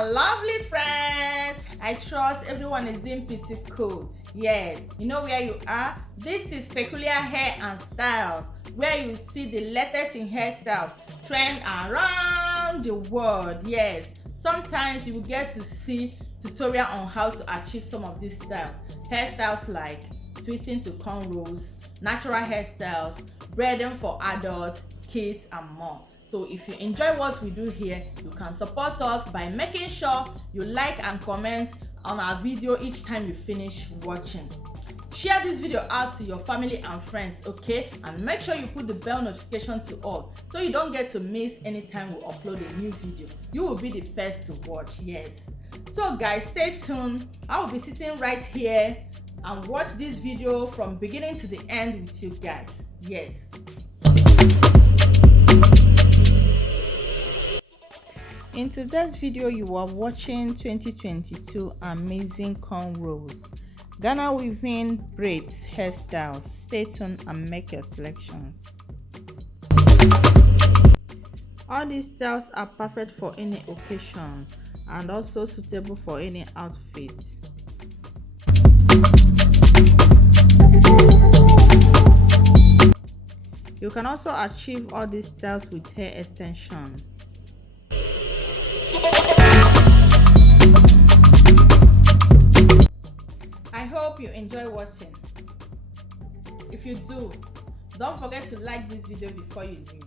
my lovely friends. I trust everyone is doing pretty cool. Yes, you know where you are. This is Peculiar Hair and Styles, where you see the latest in hairstyles trend around the world. Yes, sometimes you will get to see tutorial on how to achieve some of these styles. Hairstyles like twisting to cornrows, natural hairstyles, braiding for adults, kids, and more. So if you enjoy what we do here, you can support us by making sure you like and comment on our video each time you finish watching. Share this video out to your family and friends, okay? And make sure you put the bell notification to all so you don't get to miss anytime we upload a new video. You will be the first to watch. Yes. So guys, stay tuned. I will be sitting right here and watch this video from beginning to the end with you guys. Yes. In today's video, you are watching 2022 amazing cornrows, Ghana weaving braids hairstyles. Stay tuned and make your selections. All these styles are perfect for any occasion and also suitable for any outfit. You can also achieve all these styles with hair extension. I hope you enjoy watching. If you do, don't forget to like this video before you leave.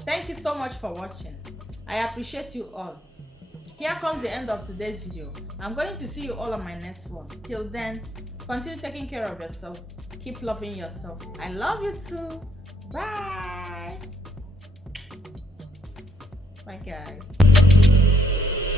Thank you so much for watching. I appreciate you all. Here comes the end of today's video. I'm going to see you all on my next one. Till then, continue taking care of yourself. Keep loving yourself. I love you too. Bye. Bye guys.